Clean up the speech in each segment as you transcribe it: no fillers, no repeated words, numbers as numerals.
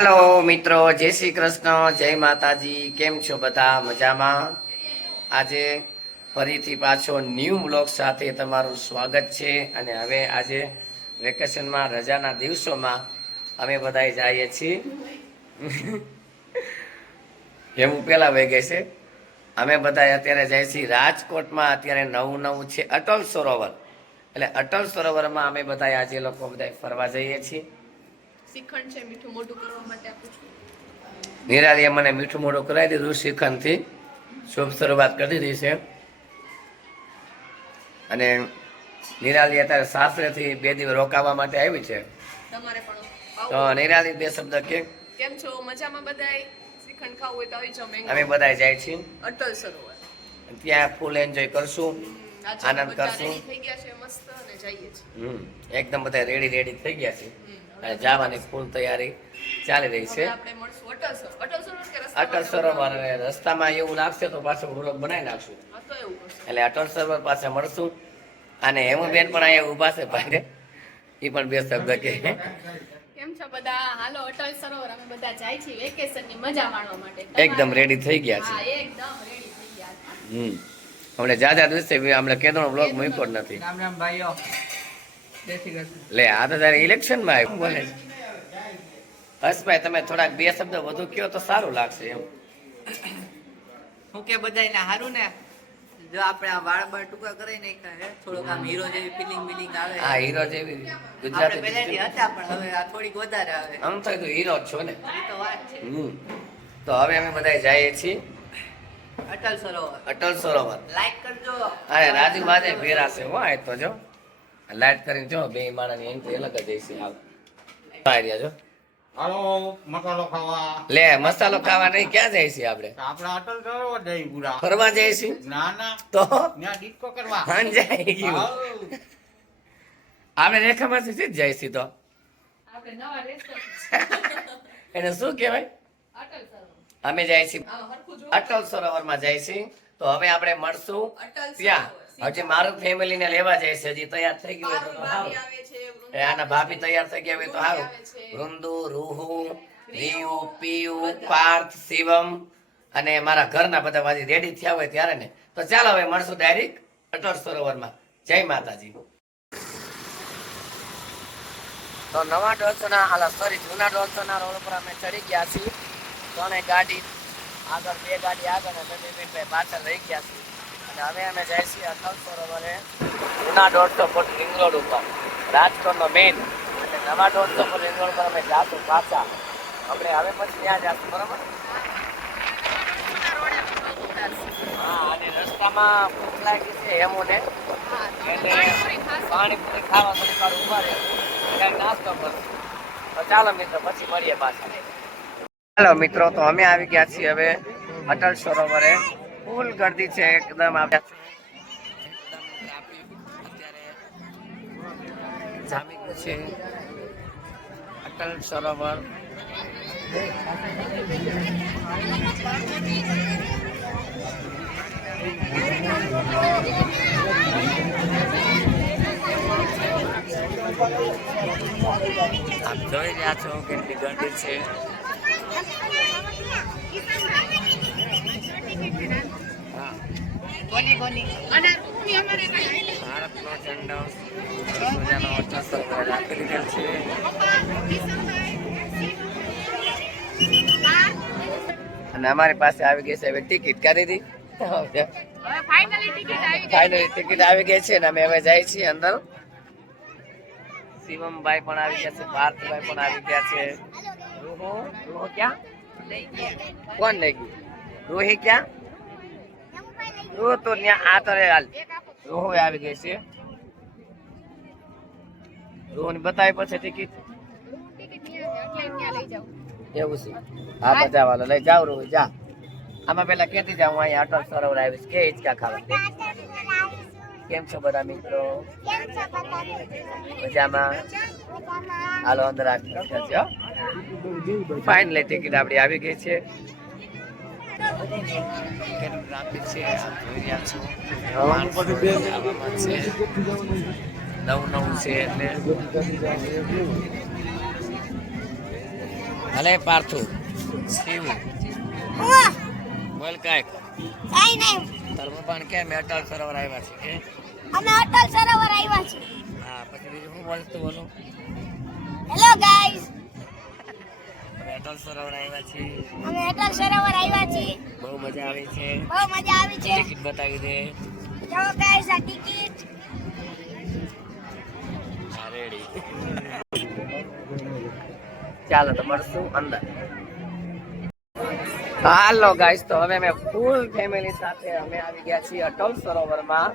Hello મિત્રો, જય શ્રી કૃષ્ણ, જય માતાજી. કેમ છો બધા? મજામાં? આજે ફરીથી પાછો ન્યૂ બ્લોગ સાથે તમારું સ્વાગત છે. અને હવે આજે વેકેશનમાં રજાના દિવસોમાં અમે બધા જઈએ છીએ. એવું પેલા વેગે છે. અમે બધા અત્યારે જઈએ છીએ રાજકોટમાં. અત્યારે નવું નવું છે અટલ સરોવર. એટલે અટલ સરોવરમાં અમે બધા આજે લોકો બધા ફરવા જઈએ છીએ. શ્રીખંડ છે મીઠું મોઢું કરવા માટે આપું છું. નિરાલીએ મને મીઠું મોઢું કરાવી દીધું શ્રીખંડથી. શુભ શરૂઆત કરી દીધી છે. અને નિરાલી અત્યારે સાસરેથી 2 દિવસ રોકાવા માટે આવી છે. તમારે પણ તો નિરાલી 2 શબ્દ કે. કેમ છો? મજામાં બધાય? શ્રીખંડ ખાવું હોય તો આવી જાઓ. અમે બધા જાય છીએ અટલ સરોવર. ત્યાં ફૂલ એન્જોય કરશું, આનંદ કરશું. થઈ ગયા છે મસ્ત અને જઈએ છીએ. એકદમ બધા રેડી થઈ ગયા છે. અને જવાની ફૂલ તૈયારી ચાલી રહી છે. આપણે મળશું અટલ સરોવર કે અટલ સરોવર રસ્તામાં એવું લાગશે તો પાછો વ્લોગ બનાવી નાખશું. તો એવું કરશું. એટલે અટલ સરોવર પાસે મળશું. અને હેમુબેન પણ અહીંયા ઊભા છે ભાઈ, એ પણ 2 શબ્દ કે. કેમ છો બધા? હાલો અટલ સરોવર અમે બધા જાય છીએ વેકેશનની મજા માણવા માટે. એકદમ રેડી થઈ ગયા છે. હા, એકદમ રેડી થઈ ગયા છે. હમણે જાજા દિવસે હમણે કેદોનો બ્લોગ મૂક્યો જ નથી. રામ રામ ભાઈઓ. લે આ તો તારે ઇલેક્શનમાં આવ્યું બોલે છે. હસભાઈ તમે થોડાક 2 શબ્દ વધુ કહો તો સારું લાગશે એમ. હું કે બધાયને હારું ને? જો આપણે આ વાળ બાળ ટૂંકા કરી નાખ્યા હે, થોડુંક આમ હીરો જેવી ફિલિંગ આવે. હા, હીરો જેવી આપણે ગુજરાતી પહેલેથી હતા પણ હવે આ થોડીક વધારે આવે. આમ તો તું હીરો જ છો ને. એ તો વાત છે. તો હવે અમે બધા જઈએ છીએ અટલ સરોવર. અટલ સરોવર. લાઈક કરજો. અરે રાજુ બાજે ભેરા છે હો. આ તો જો લાઈટ કરીને જો 2 માણસની એન્ટ્રી અલગ જ જઈશે. આવ જો હાલો મસાલો ખાવા. લે મસાલો ખાવા નહીં, ક્યાં જાય છે આપણે? આપણા અટલ સરોવર જઈ પૂરા. ફરવા જાય છે ના ના, તો ત્યાં ડિસ્કો કરવા. જાય ગયું. આપણે રેખામાંથી જ જાય છે. તો આપણે નવા રેસ્ટોરન્ટ એને શું કહેવાય? અટલ સરોવર. અમે જાય છીએ હા, હરખું જો. અટલ સરોવરમાં જાય છે. તો હવે આપણે મળશું અટલ ત્યાં. સરોવર. હજી મારું ફેમિલીને લેવા જાય છે. હજી તૈયાર થઈ ગયું હોય તો પારુલ સારું. ભાભી આવે છે, એ આના ભાભી તૈયાર થઈ ગયા હોય તો સારું. આવે છે. વૃંદુ, રૂહુ, રીયુ, પીયુ, પાર્થ, શિવમ અને મારા ઘરના બધા વાજી રેડી થયા હોય ત્યારે ને. તો ચાલો હવે મળશું ડાયરેક્ટ અટલ સરોવરમાં. જય માતાજી. તો નવા જૂના ડોલસોના રોડ પર અમે ચડી ગયા છીએ. 3 ગાડી આગળ, 2 ગાડી આગળ અને 2 મિનિટ પાછળ રહી ગયા છીએ. અને હવે અમે જાય છીએ અટલ સરોવરે જૂના 150 ફૂટ રિંગ રોડ ઉપર, રાજકોટનો મેઇન. અને નવા 150 ફૂટ રિંગ રોડ પર અમે જાશું પાછા. આપણે હવે પછી ત્યાં જાશું, બરાબર? હા, અને રસ્તામાં ભૂખ લાગી છે હેમુને, એટલે પાણીપુરી ખાવા થોડીક વાર ઉભા રહે, ક્યાંક નાસ્તો કરશું. તો ચાલો મિત્રો, પછી મળીએ પાછા. ચાલો મિત્રો, તો અમે આવી ગયા છીએ હવે અટલ સરોવરે. ફૂલ ગર્દી છે એકદમ. આપણે જામી ગયું છે અટલ સરોવર. આપ જોઈ રહ્યા છો કેટલી ગર્દી છે. ભારતનો ઝંડો મજાનો અટલ સરોવર રાખી દીધેલ છે. અને અમારી પાસે આવી ગઈ છે હવે ટિકિટ. કરી દી ફાઇનલી ટિકિટ આવી ગઈ છે. અને અમે હવે જાય છીએ અંદર. શિવમભાઈ પણ આવી ગયા છે, પાર્થભાઈ પણ આવી ગયા છે. રૂહો ક્યાં? કોણ લઈ ગયું? રૂહી ક્યાં? રૂહ તો ત્યાં આ તો હાલ. રૂહો આવી ગઈ છે. રૂહો ને બતાવી પછી ટિકિટ. એવું છે? હા તો જાવ, લઈ જાવ રૂહ, જા. આમાં પેલા કેતી જાવ હું અહીંયા અટલ સરોવર આવીશ. કે હિંચકા ખાવા. કેમ છો બધા મિત્રો? મજામાં? હાલો અંદર રાખી. ફાઇનલી ટિકિટ આપણી આવી ગઈ છે. કેટલું ટ્રાફિક છે આપ જોઈ રહ્યા છો. આવામાં છે નવું છે એટલે ભલે પાર્થુ શિવું બોલ કાંઈક કઈ નહીં તાર પપ્પાને કેમ અટલ સરોવર આવ્યા છે કે અમે અટલ સરોવર આવ્યા છીએ હા પછી બીજું શું બોલતું બોલું હેલો ગાઈસ અમે અટલ સરોવર આવ્યા છીએ અમે અટલ સરોવર આવ્યા છીએ બહુ મજા આવી છે બહુ મજા આવી છે ટિકિટ બતાવી દે જો ગાઈસ આ ટિકિટ હા રેડી ચાલો તો મળશું અંદર હાલો ગાઈસ તો હવે અમે ફૂલ ફેમિલી સાથે અમે આવી ગયા છીએ અટલ સરોવરમાં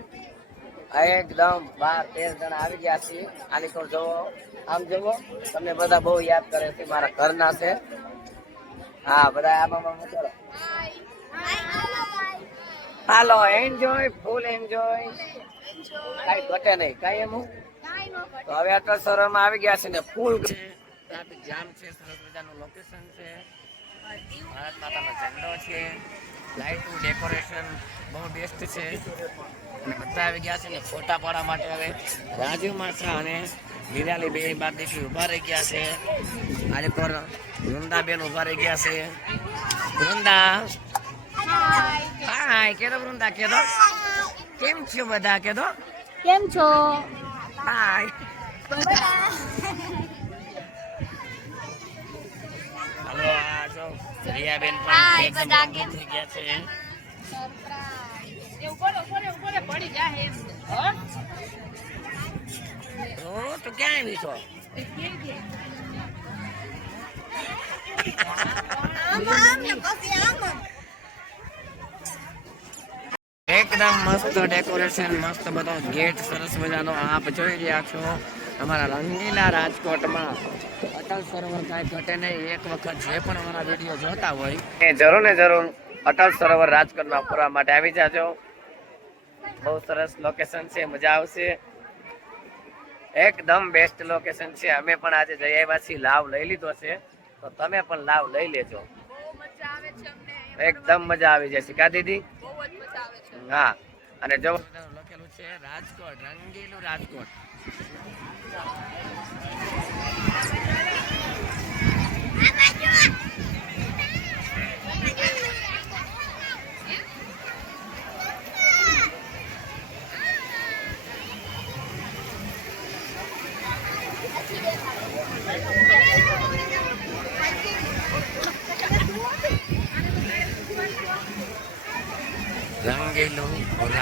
એકદમ 12-13 જણા આવી ગયા છીએ આની તો જોવો આમ જોવો તમને બધા બહુ યાદ કરે છે મારા ઘરના છે હા બધા આમાં ચલો હાલો એન્જોય ફૂલ એન્જોય કઈ ઘટે નહીં કઈ એમ તો હવે અટલ સરોવરમાં આવી ગયા છે ને ફૂલ ટ્રાફિક જામ છે સરસ મજાનું લોકેશન છે ભારત માતાનો ઝંડો છે લાઇટનું ડેકોરેશન બહુ બેસ્ટ છે અને બધા આવી ગયા છે ને ફોટા પાડવા માટે હવે રાજુ માસા અને નિરાલી બે બાદ દીકરી ઊભા રહી ગયા છે આજે પર વૃંદાબેન ઊભા રહી ગયા છે વૃંદા હાય કેદો વૃંદા કેદો કેમ છો બધા કેદો કેમ છો હાય હલો આ જો રિયાબેન પણ એકદમ complete થઈ ગયા છે પડી જાય એમ તો ક્યાં આવી છો એકદમ મસ્ત ડેકોરેશન મસ્ત બધો ગેટ સરસ મજાનો આપ જોઈ રહ્યા છો અમારા રંગીલા રાજકોટમાં અટલ સરોવર કાંઈ ઘટે નહીં એક વખત જે પણ અમારા વિડીયો જોતા હોય એ જરૂર ને જરૂર અટલ સરોવર રાજકોટમાં ફરવા માટે આવી જાજો બહુ સરસ લોકેશન છે મજા આવશે એકદમ બેસ્ટ લોકેશન છે અમે પણ આજે જઈ આવ્યા છીએ લાવ લઈ લીધો છે તો તમે પણ લાવ લઈ લેજો એકદમ મજા આવી જશે કા દીદી હા અને જો લખેલું છે રાજકોટ રંગીલું રાજકોટ રંગીલું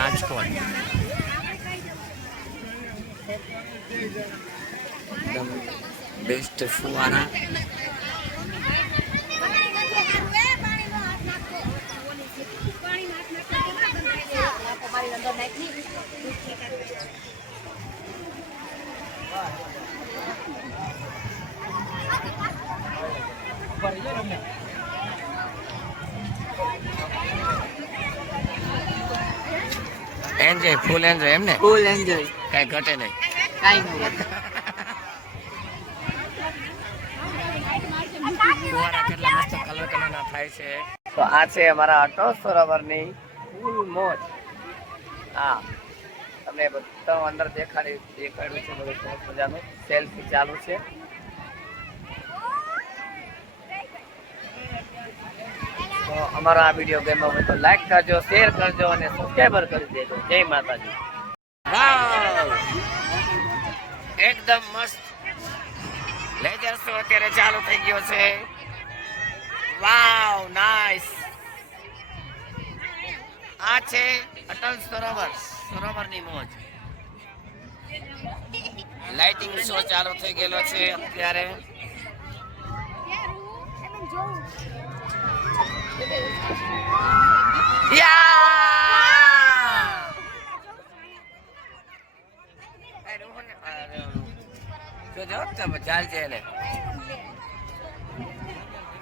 રાજકોટ એકદમ બેસ્ટ ફુવારા એન્જોય ફૂલ એન્જોય એમ ને ફૂલ એન્જોય કઈ ઘટે નહીં કાઈ નહીં ફુવારા કેટલા મસ્ત કલર કલરના થાય છે તો આ છે અમારા અટલ સરોવરની ફૂલ મોજ હા તમને બધા અંદર દેખાડ્યું છે બધું સરસ મજાનું સેલ્ફી ચાલુ છે તો અમારો આ વિડીયો ગમ્યો હોય તો લાઈક કરજો શેર કરજો અને સબસ્ક્રાઈબર કરી દેજો જય માતાજી વાવ એકદમ મસ્ત લેઝર શો અત્યારે ચાલુ થઈ ગયો છે વાવ નાઈસ આ છે અટલ સરોવરની મોજ લાઇટિંગ શો ચાલુ થઈ ગયેલો છે અત્યારે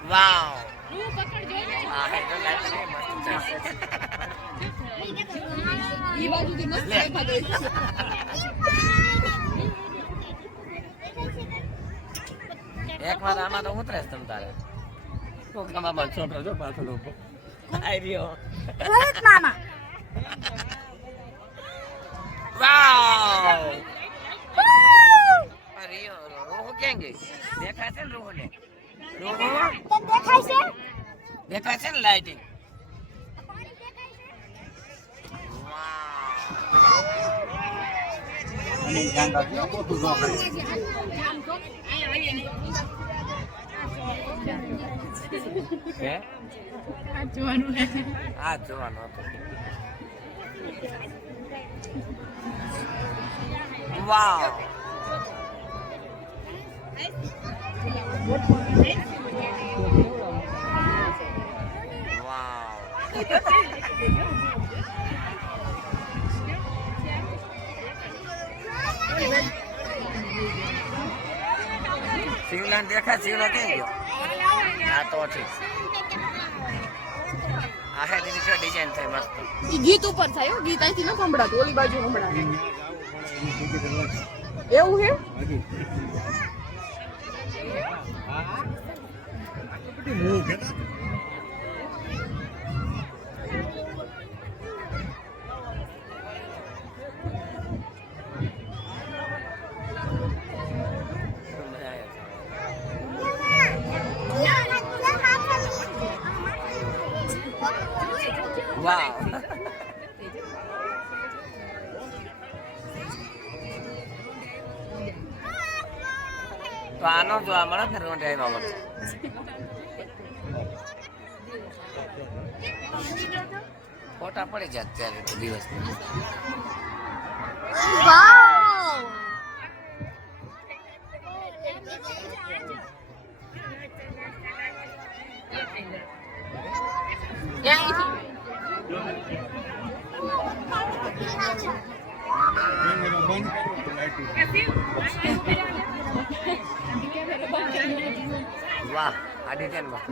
વાવ એક વાર આમાં તો ઉતરે તમ તારે છોકરો જો પાછળ ઉભો આઈ રહ્યો મામા વાવ રોહો ક્યાં ગઈ દેખાય છે ને રોહો ને દેખાય છે દેખાય છે ને લાઇટિંગ અને ધ્યાન રાખજો ખોટું ન કરે. હે આ જોવાનું ને હા જોવાનું હતું વાવ શિવલાલ દેખા શિવલાલ ક્યાં ગયો હા તો ઠીક આ હે દીદી શું ડિઝાઇન થઈ મસ્ત ઈ ગીત ઉપર થાય હો, ગીત અહીંથી ન સંભળાતું, ઓલી બાજુ સંભળાતું. એવું હે? વાવ તો આનો જોવા મળે ને રોંઢે આવ્યા મળે ફોટા પડી જાય ત્યારે તો દિવસ વાવ વાહ આદિત્યનમાં